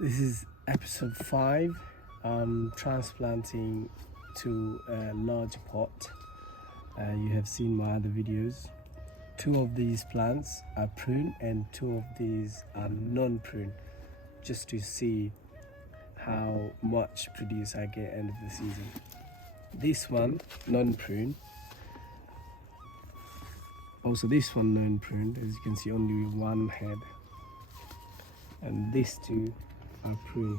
This is episode 5. I'm transplanting to a large pot. You have seen my other videos. 2 of these plants are prune and 2 of these are non-prune, just to see how much produce I get end of the season. This one non-prune, also this one non-pruned, as you can see only one head, and these 2 are prune.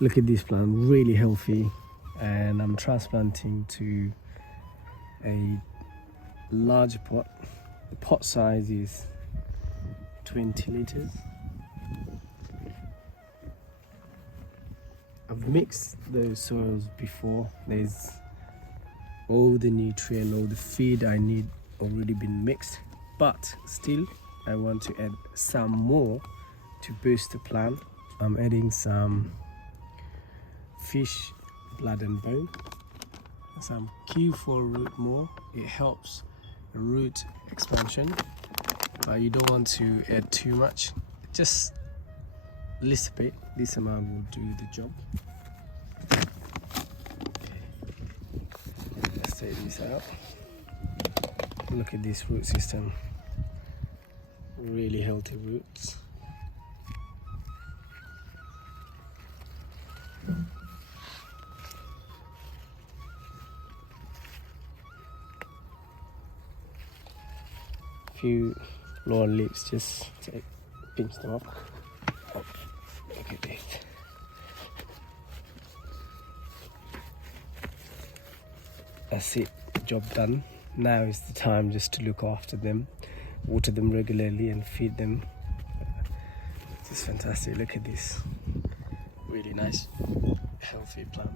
Look at this plant, really healthy, and I'm transplanting to a large pot. The pot size is 20 liters. I've mixed those soils before. There's all the nutrient, all the feed I need already been mixed, but still I want to add some more to boost the plant. I'm adding some fish blood and bone, some Q4 root more. It helps root expansion, but you don't want to add too much, just a little bit. This amount will do the job. Okay. Let's take this out. Look at this root system, really healthy roots. Few lower leaves, just pinch them up. Oh, look at this. That's it, job done. Now is the time just to look after them, water them regularly and feed them. This is fantastic. Look at this, really nice, healthy plant.